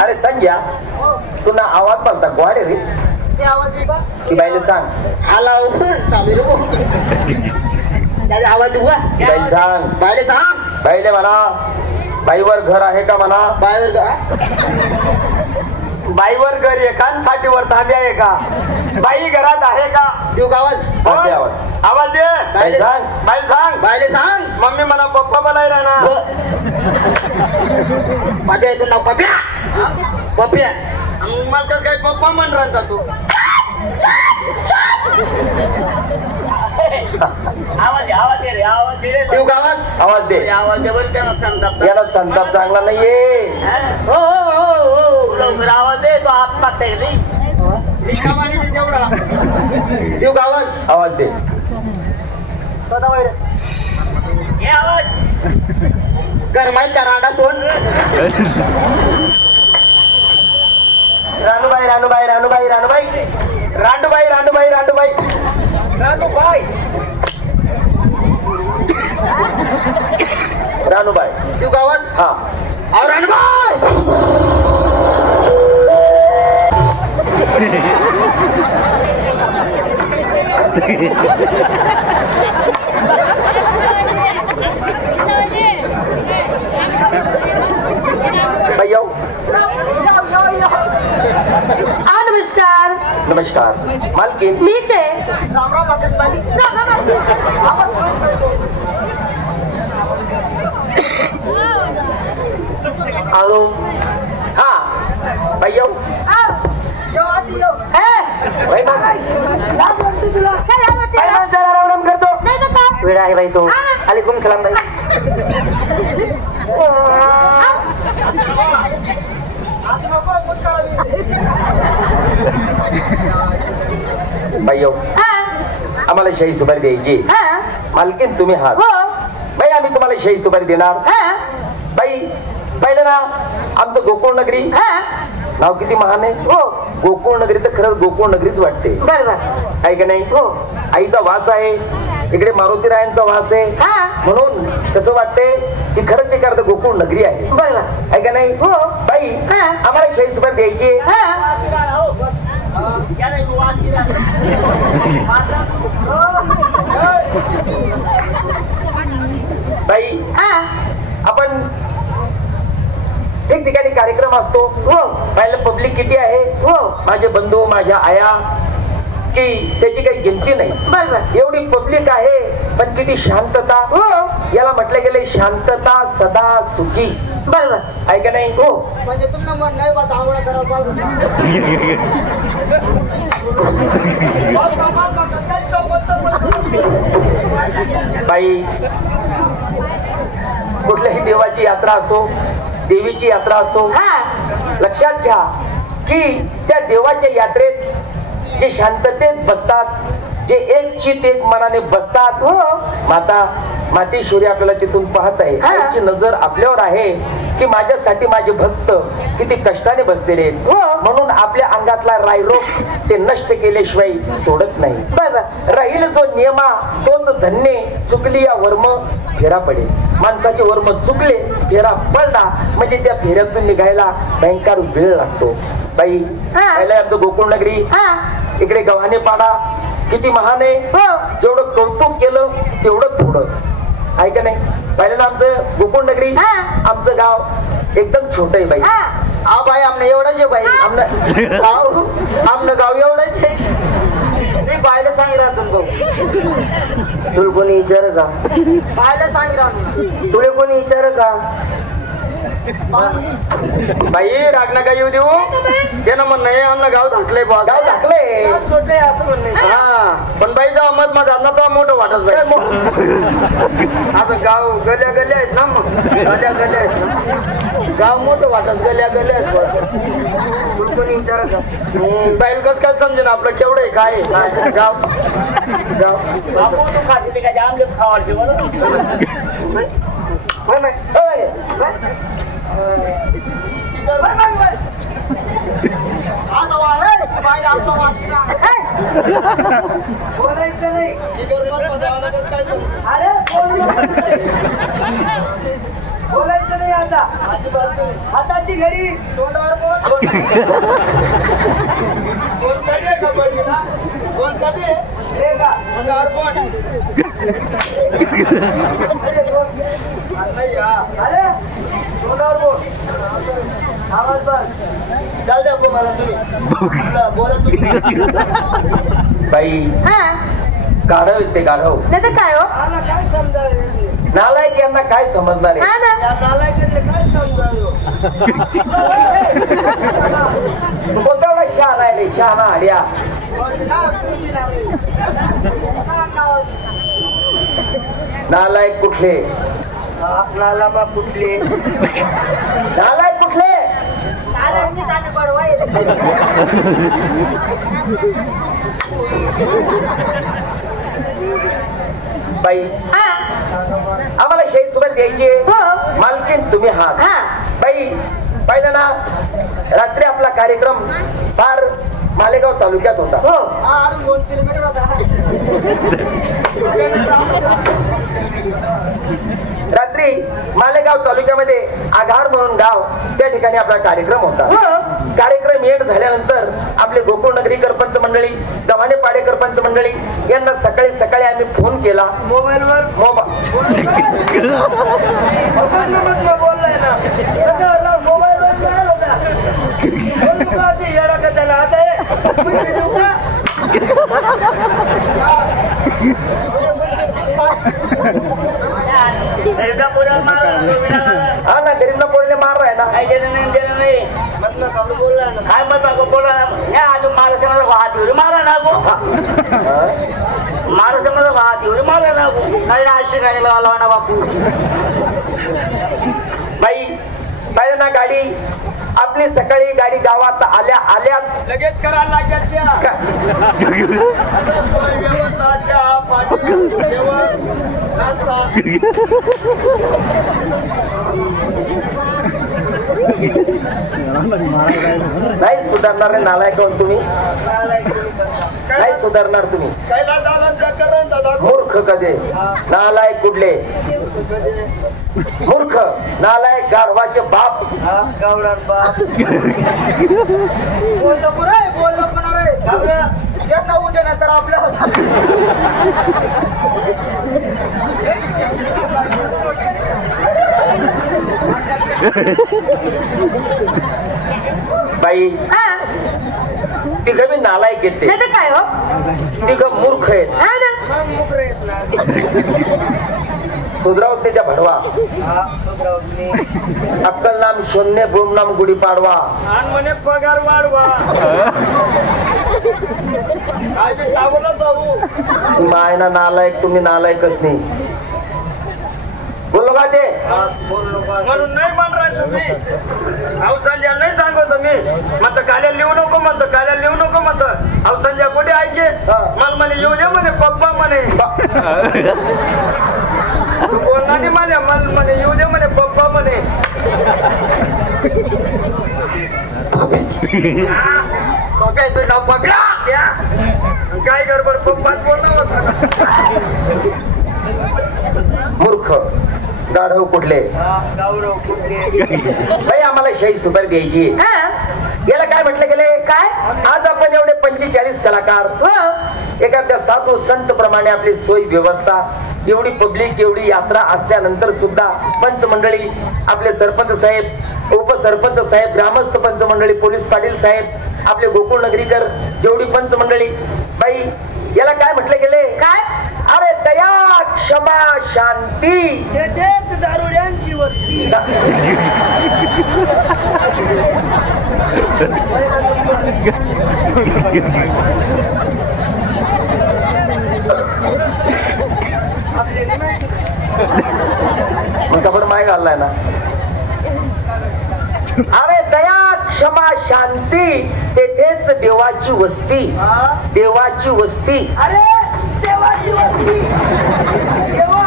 अरे संज्ञा तुला आवाज पडता गोवाडे रे ते आवाज दे का ती बाईला सांग हाला चालू रे त्याचा आवाज देऊ का बाईला सांग बायले सांग बाईले म्हणा बाईवर घर आहे का म्हणा बायवर का बाईवर घर आहे का फाटीवर तांबे आहे का बाई घरात आहे का देऊ का आवाज कोणते आवाज आवाज दे बाईला सांग बाई सांग बायले सांग मम्मी मला पप्पा बोलाय राहणार पाप्या येतो नाव पाप्या पाप्या मला कसं काय पप्पा म्हण राहता तू आवाज दे रे आवाज दे रे देऊ का आवाज आवाज दे आवाज दे बरं त्याला सांगतात याला संताप चांगला नाहीये हो हो हो लवकर आवाज दे तो हात पाकताय नाही रिकामाने मी तेवढा देऊ का आवाज आवाज दे हे आवाज घर माहित का रांडा सोन रानूबाई रानूबाई रानूबाई रानूबाई रांडूबाई रांडूबाई रांडूबाई रानूबाई रानूबाई देऊ का आवाज हा अहो राणबाई भैया नमस्कार नमस्कार मालकीन मीच आहे आलो हा भैया राम करतो वेळ आहे बाई तो अलैकुम सलाम बाई भैया आम्हाला शाही सुपारी द्यायची मालकीन तुम्ही हात बाई आम्ही तुम्हाला शाही सुपारी देणार बाई पाहिलं ना आमचं गोकुळ नगरी नाव किती महान आहे हो गोकुळ नगरी तर खरंच गोकुळ नगरीच वाटते बरोबर आहे का नाही हो आईचा वास आहे इकडे मारुतीरायांचा वास आहे म्हणून कसं वाटते की खरंच एक अर्थ गोकुळ नगरी आहे बरोबर आहे का नाही हो बाई आम्हाला शाही सुपारी द्यायची बाई आपण ठिकठिकाणी कार्यक्रम असतो हो पाहिलं पब्लिक किती आहे हो माझे बंधू माझ्या आया की त्याची काही गिनती नाही बरोबर एवढी पब्लिक आहे पण किती शांतता हो याला म्हटलं गेले शांतता सदा सुखी बरोबर आहे का नाही हो म्हणजे तुमचं मन नाही बा आवडा करावं बाई कुठल्याही देवाची यात्रा असो देवीची यात्रा असो लक्षात घ्या की त्या देवाच्या यात्रेत जे शांततेत बसतात जे एक चित एक मनाने बसतात हो माता मातेश्वरी आपल्याला तिथून पाहत आहे त्यांची नजर आपल्यावर आहे की माझ्यासाठी माझे भक्त किती कष्टाने बसलेले आहेत म्हणून आपल्या अंगातला रायरोग ते नष्ट केल्याशिवाय सोडत नाही बरोबर राहील जो नियमा तोच धन्य चुकली या वर्म फेरा पडेल माणसाचे वर्म चुकले फेरा पडला म्हणजे त्या फेऱ्यातून निघायला भयंकर वेळ लागतो बाई आमचं गोकुळ नगरी इकडे गव्हाणे पाडा किती महान आहे जेवढं कौतुक केलं तेवढं थोडं आहे का नाही पाहिलं ना आमचं गोकुळ नगरी आमचं गाव एकदम छोट आहे बाई हा बाई आमनं एवढंच आहे बाई आमनं गाव एवढंच आहे मी बायला सांगी राहतो भाऊ तुला कोणी विचार का बायला सांगी राहतो तुला कोणी विचार का बाई राग नका येऊ देऊ ते ना म्हण नाही आमनं गाव धाकलंय गाव धाकलंय छोटे असं म्हणणे हा पण बाई जाऊ मत माझा तो मोठं वाटत बाई असं गाव गल्या गल्या आहेत ना मग गल्या गल्या आहेत ना गाव मोठं वाटत गल्या गल्या आहेत कोणी विचार का बाईल कस काय समजेन आपलं केवढं आहे काय गाव गाव खाते काय आमले खावायचे बोलायचं नाही बोलायचं नाही आता हाताची घडी तोंडावर बोट कोणता खबर दिला कोणता हे का तोंडावर बोट अरे तोंडावर बोट आवाज बस चाल द्या मला तुम्ही बोला तुम्ही बाई गाढव येते गाढव नाही तर काय हो काय समजावे नालायक यांना काय समजणार आहे हा ना काय समजावे कोणता एवढा शहाणा आहे रे शहाणा आड्या नालायक कुठले नालाबा कुठले नालायक कुठले बाई आम्हाला शेअर द्यायचे मालकीन तुम्ही हात बाई पाहिलं ना रात्री आपला कार्यक्रम फार मालेगाव तालुक्यात होता हो 2 किलोमीटर होता रात्री मालेगाव तालुक्यामध्ये आघार म्हणून गाव त्या ठिकाणी आपला कार्यक्रम होता कार्यक्रम एंड झाल्यानंतर आपले गोकुळ नगरीकर पंच मंडळी दमाने पाडेकर पंच मंडळी यांना सकाळी सकाळी आम्ही फोन केला मोबाईलवर बोललाय ना मोबाईलवर काय होता येडा का त्याला आता हा ना गरीबला पोरले मार राय ना काय केलं नाही काय मत बोला अजून महाराष्ट्राला वाहत एवढी मारा ना गो महाराष्ट्राला वाहत एवढी मारा ना गो नाही ना अशी गाडी लावा ना बापू बाई पाहिलं ना गाडी आपली सकाळी गाडी गावात आल्याच लगेच करायला नाही सुधारणार रे नालायक तुम्ही नाही सुधारणार तुम्ही मूर्ख कधे नालायक कुठले मूर्ख नालायक गाढवाचे बाप गावडान बाप बोललो पण रे उद्या नंतर आपल्या बाई तिघ मी नालायक येते नाही तर काय हो तिघ मूर्ख आहेत हा ना सुधरावते त्या भडवा अक्कल नाम शून्य गुम नाम गुढी पाडवा म्हणे पगार वाढवा माय ना नालायक तुम्ही नालायकच नाही बोलो का ते म्हणून नाही म्हणराय तुम्ही अवसंध्या नाही सांगतो मी म्हणतं काल्या लिहू नको म्हणतं काल्या लिहू नको म्हणतं अवसंध्या कुठे ऐके मला म्हणे येऊ दे म्हणे पप्पा म्हणे तू बोलणार नाही मला मला म्हणे येऊ दे म्हणे पप्पा म्हणे काय तू नाव पकडा काय गडबड पप्पाच बोलणार होता मूर्ख गाढव कुठले बाई आम्हाला शाही सुपारी द्यायची याला काय म्हटलं गेले काय आज आपण एवढे 45 कलाकार एखाद्या साधू संत प्रमाणे आपली सोय व्यवस्था एवढी पब्लिक एवढी यात्रा असल्यानंतर सुद्धा पंच मंडळी आपले सरपंच साहेब उपसरपंच साहेब ग्रामस्थ पंच मंडळी पोलीस पाटील साहेब आपले गोकुळ नगरीकर जेवढी पंच मंडळी बाई याला काय म्हटले गेले काय अरे दया क्षमा शांती दारुड्यांची वस्ती मग कबर माय घाललाय ना अरे दया क्षमा शांती तेथेच देवाची वस्ती देवाची वस्ती अरे देवाची वस्ती देवा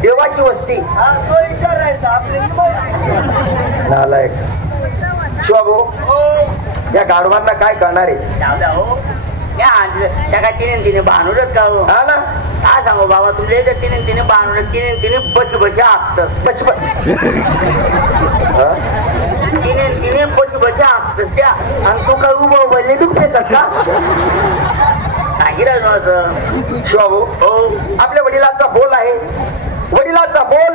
देवाची वस्ती तो विचारायचा आपले नालायक शिवा भाऊ या गाढवांना काय करणार आहे त्या काय तिने बांधूनच का हो? हा ना काय सांगू बाबा तुमच्या इथे तिने बांधून तिने बस आखत बस तिने बस आखतस त्या आणि तू काय उभं बोलले दुखतेस का शिवाभाऊ हो आपल्या वडिलांचा बोल आहे वडिलांचा बोल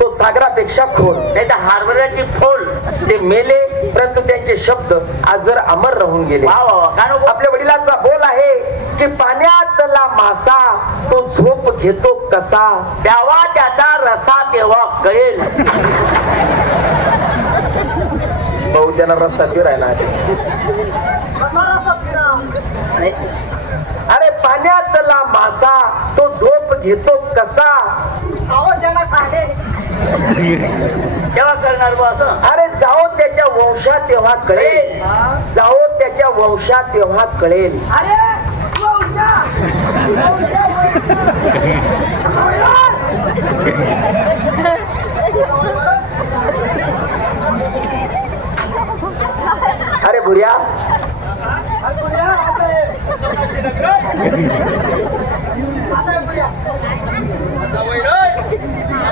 तो सागरापेक्षा खोल नाही तर हार्बराची फोल ते मेले परंतु त्यांचे शब्द आज जर अमर राहून गेले वा वा काय नको आपल्या वडिलांचा बोल आहे की पाण्यातला मासा तो झोप घेतो कसा तेव्हा त्याचा रसा तेव्हा कळेल भाऊ त्यांना रस्ता फिरायला अरे पाण्यातला मासा तो झोप घेतो कसा तेव्हा करणार बा असं अरे जाओ त्याच्या वंशात तेव्हा कळेल जाओ त्याच्या वंशात तेव्हा कळेल अरे भुऱ्या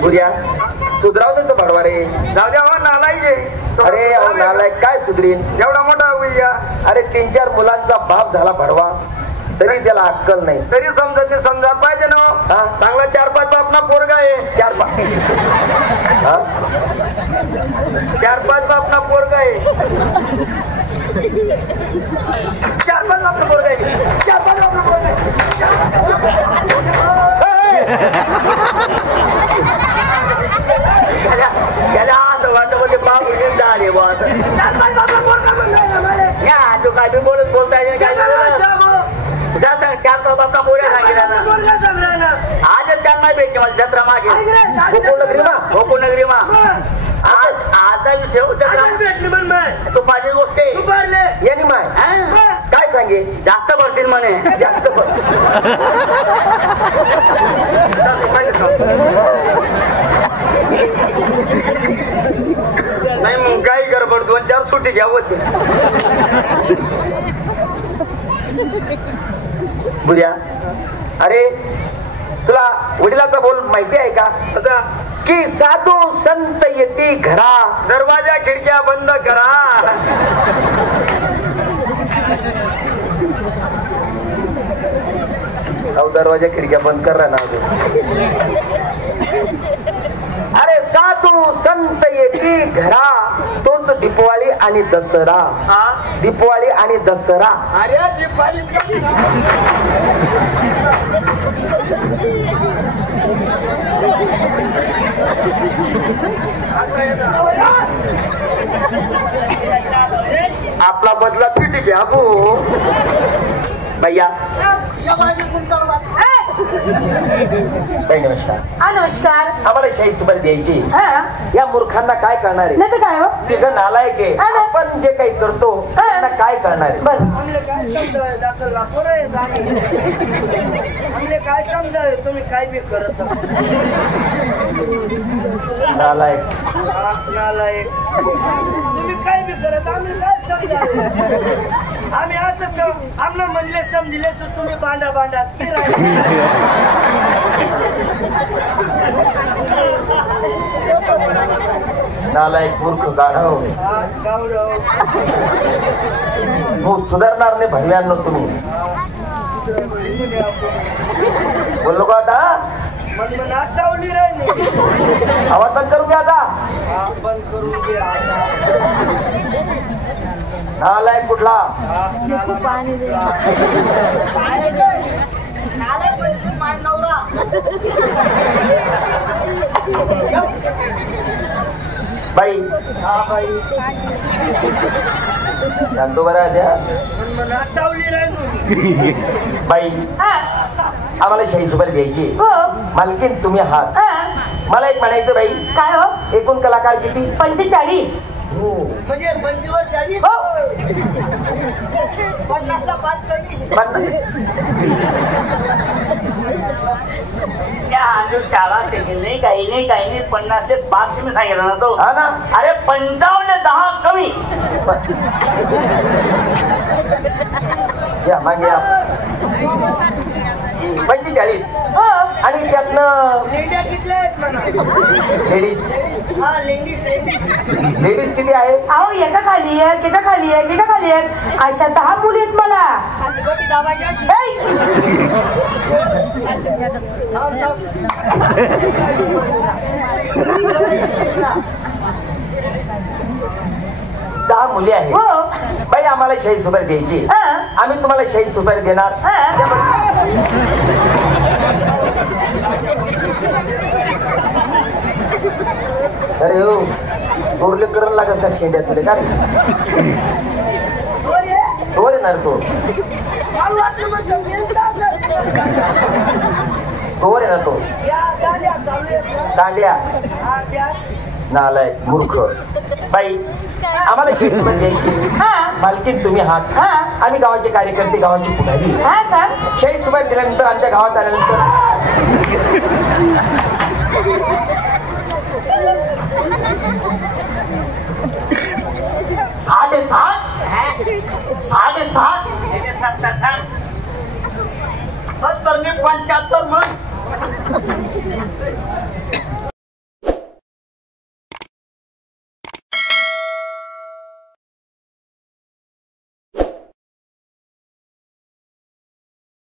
भुऱ्या सुधराव देतो भडवा रे जाऊ द्या हो नालायक अरे अहो नालायक काय सुधरीन एवढा मोठा होईया अरे 3-4 मुलांचा बाप झाला भडवा तरी त्याला अक्कल नाही तरी समजा ते समजा पाहिजे ना हो. हा चांगला 4-5 बापना पोरगा आहे 4-5 हा 4-5 बापना पोरगा आहे 4-5 बापना पोरगा आहे 4-5 बापना पोरगा त्याला असं वाटतं म्हणजे बाप झाले बा तू काय बी बोलताय काय चार बापा बोल्या सांगितलं ना आजच त्यांना भेटते मला जत्रा मागे गोकुळनगरी मा आज आता विषय होता तू माझी गोष्ट आहे यांनी माय काय सांगे जास्त भरतील म्हणे जास्त नाही मग काही गडबड 2-4 सुट्टी घ्यावं बुऱ्या अरे तुला वडिलाचा बोल माहिती आहे का असा की साधू संत येते घरा दरवाजा खिडक्या बंद करा अहो दरवाजा खिडक्या बंद कर ना अजून अरे साधू संत येते घरा तोच दीपावली आणि दसरा दीपावली आणि दसरा अरे दीपावली आपला बदला पिटी घ्या भो भैया बाई नमस्कार नमस्कार आम्हाला शाही सुपारी द्यायची हा या मूर्खांना काय करणार आहे नाही तर काय हो तिघं नालायक आहे हा ना. आपण जे काही करतो त्यांना काय करणार आहे बर हमले काय समजावे दाखल पोरं आहेत हमले काय समजावे तुम्ही काय बी करत नालायक नालायक तुम्ही काय बी करत आम्ही काय समजावे आम्ही असंच आम्हाला म्हणले समजिले सो तुम्ही बांधा बांधा नालायक मूर्ख गाढव गौरव हो सुधारणार नाही भरव्यांनो तुम्ही बोललो का आता मनमना चावली राहिली आवाज बंद करू द्या आता बंद करून घे आता नालायक कुठला बाई सांगतो बरं द्या मनमना चावली राहिली बाई आम्हाला शाही सुपारी द्यायची हो मालकीन तुम्ही आहात मला एक म्हणायचं बाई काय हो एकूण कलाकार किती 45 म्हणजे 45 हो 50ला 5 कमी त्या अजून शाळा नाही काही नाही 50 ते 5 तुम्ही सांगितलं ना तो हा ना अरे 55 10 कमी या मागे या. 45 हो आणि त्यातनं लेंड्या कितल्या आहेत म्हणा लेडीज हा लेंडीज लेडीज किती आहे? अहो एका खाली एक एका खाली एक एका खाली एक अशा 10 मुली आहेत मला. गोटी दाबायची अशी. दहा मुली आहेत. हो बाई आम्हाला 40 रुपये द्यायची. हा. आम्ही तुम्हाला 40 रुपये देणार. अरे हो गोरले करून लागत का शेंड्या तुले का रे? दोर येणार तो मला वाटलं म्हणजे मेलचा असेल. दोर येणार तो या गाड्या चालू आहेत. दांड्या हा त्या नालाय मूर्ख. बाई आम्हाला 40 रुपये द्यायची. हा मालकीन तुम्ही आहात. हा. आम्ही गावाचे कार्यकर्ते गावाची पुढारी. हा का 40 रुपये दिल्यानंतर आमच्या गावात आल्यानंतर 7.5 70 ने 75 मग